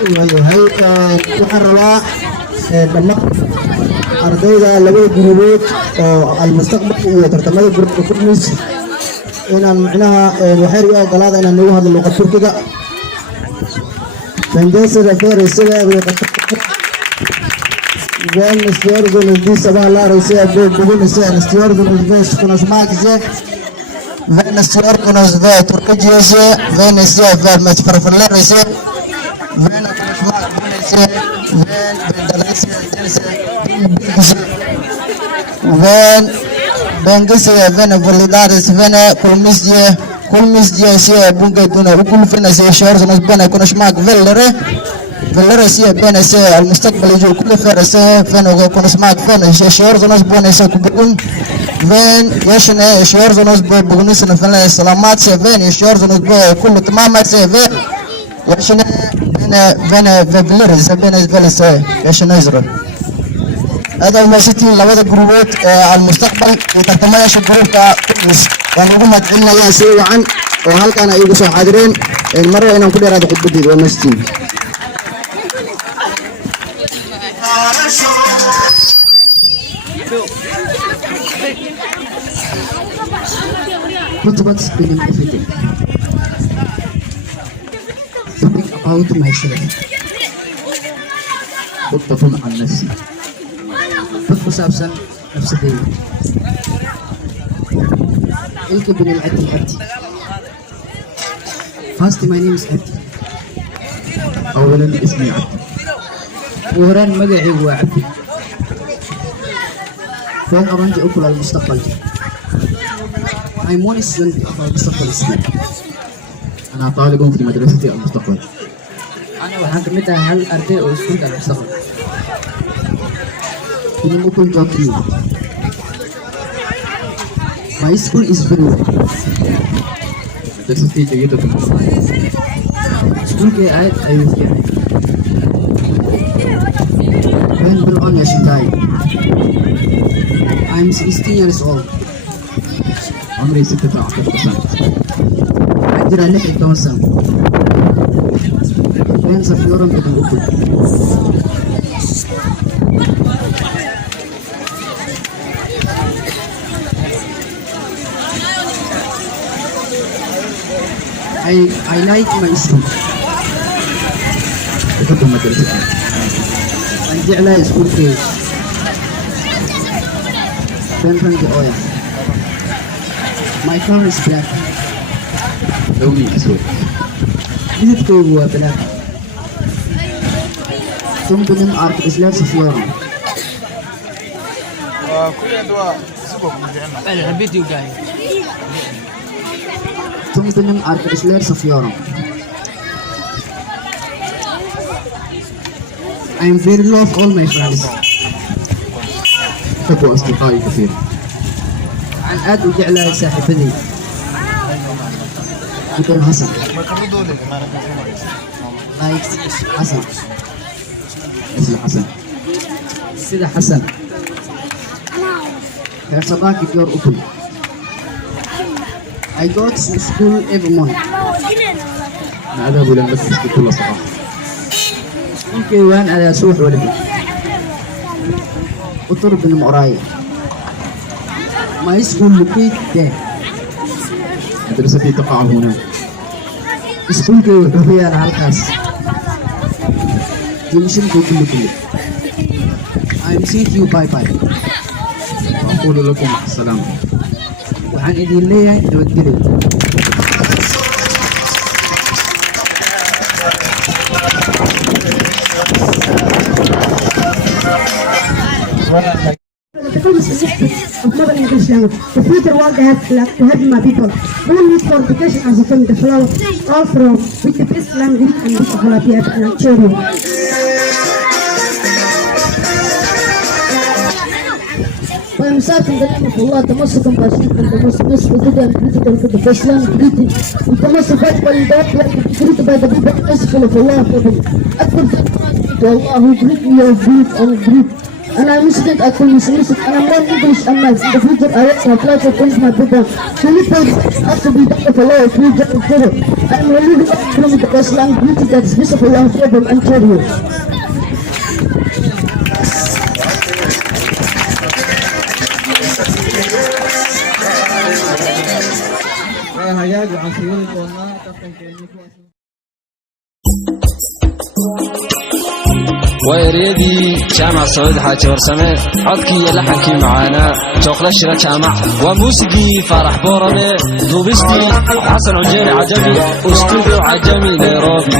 وهي وحروا لما ardayda labada gurubood oo almustaqbal iyo tartamada gurubka kulmis inaan macnaha waxay u ogolaada inaan ugu hadlo luqad turkiga fandesa referensiga iyo وين استيارجون دي سبع لا رئيسية بيقولون استيارجون بس كنا سمعك زي وين استيارجون زي تركيا زي وين استيار ما تفرفر لا رئيسية وين كنا سمعك بنسية وين بندلسية وين بنجسية وين فلدارس وين كل مسجى سيا بونجا دونا وكل فينا سيا شهر زمان بنا كنا سمعك فيلره فالرئيسية بين سي المستقبل يجوا كل فرسه فين وكون سمعك فين شهور زناس بون يسكبون فين يشنا شهور زناس بونس فين السلامات سي فين شهور زناس كل تمام سي فين يشنا بين فيلرز بين فيلس يشنا يزرع هذا ما شتي لوضع جروبات على المستقبل وتتميز الجروب كويس ونقوم نتعلم يا سي عن وهل كان يجوا حاضرين المرة أنا كل هذا قد بدي ونستين Put what's spinning everything. Think about myself. متفق عن نفسي. Put سابسا نفسي. الكبن العدي عبدي. First my name is عبدي. أولا اسمي عبد. وهران مقعي هو عبدي. فين أرانجي أكل المستقبل. I'm one student of المستقبل السنة. أنا طالب في مدرسة المستقبل. أنا waxaan ka mid ahay hal arday oo iskuulka المستقبل. Ini mukul joki. My school is very well. مدرستي جيدة. Iskuulkay aad ayuu fiican. When Fir'aun Yashidai. I'm 16 years old. عمري 16 سنة. عندنا 16 سنة. وين سفيرهم ابن أكل. I like my school. أحب مدرستي. عندي على سكول كي. بنفرنج أويا. My color is black. لوني أسود. midabkaygu هو black. ثم بنم أرك إسلام سفيرهم. ثم بنم أرك إسلام سفيرهم. I am very love all my friends. أحب أصدقائي كثيرا. عن أد وجعل ساحبتي. بكر حسن. لايك حسن. مثل حسن. سيدة حسن. Her sabaki your open. I go to school every morning. أنا أذهب إلى المدرسة كل صباح. ممكن وين على سوح ولدي. أطرب من مقراي. My school located there. مدرستي تقع هنا. School وحبي على هالكاس. جمشن كله. I'm saying you bye bye. وأقول لكم مع السلامة. وعن إذن لي نودي. The film is effective of modern English language. The future world has to help my people. All need for education as a film, the flower, all from with the best language and with Holapia and children. I am certain in the name of Allah, the most compassionate and the most merciful, good and critical for the first land greeting, with the most faithful and the greeted by the people merciful of Allah for them. Akbar to Allah who greet me of grief and grief. And I'm Muslim, I call Muslim, and I'm not English and maths. In the future, I have to apply to change my people. So you pray, have to be done of Allah, if you just I'm really from the Westland beauty that is visible out here from Ontario. ويريدي جامع سعود حاجي ورسمه عدكي لحنكي معانا شوقلا شرا جامع وموسيقي فرح بورمي دوبستي حسن عجيري عجمي استوديو عجمي نيروبي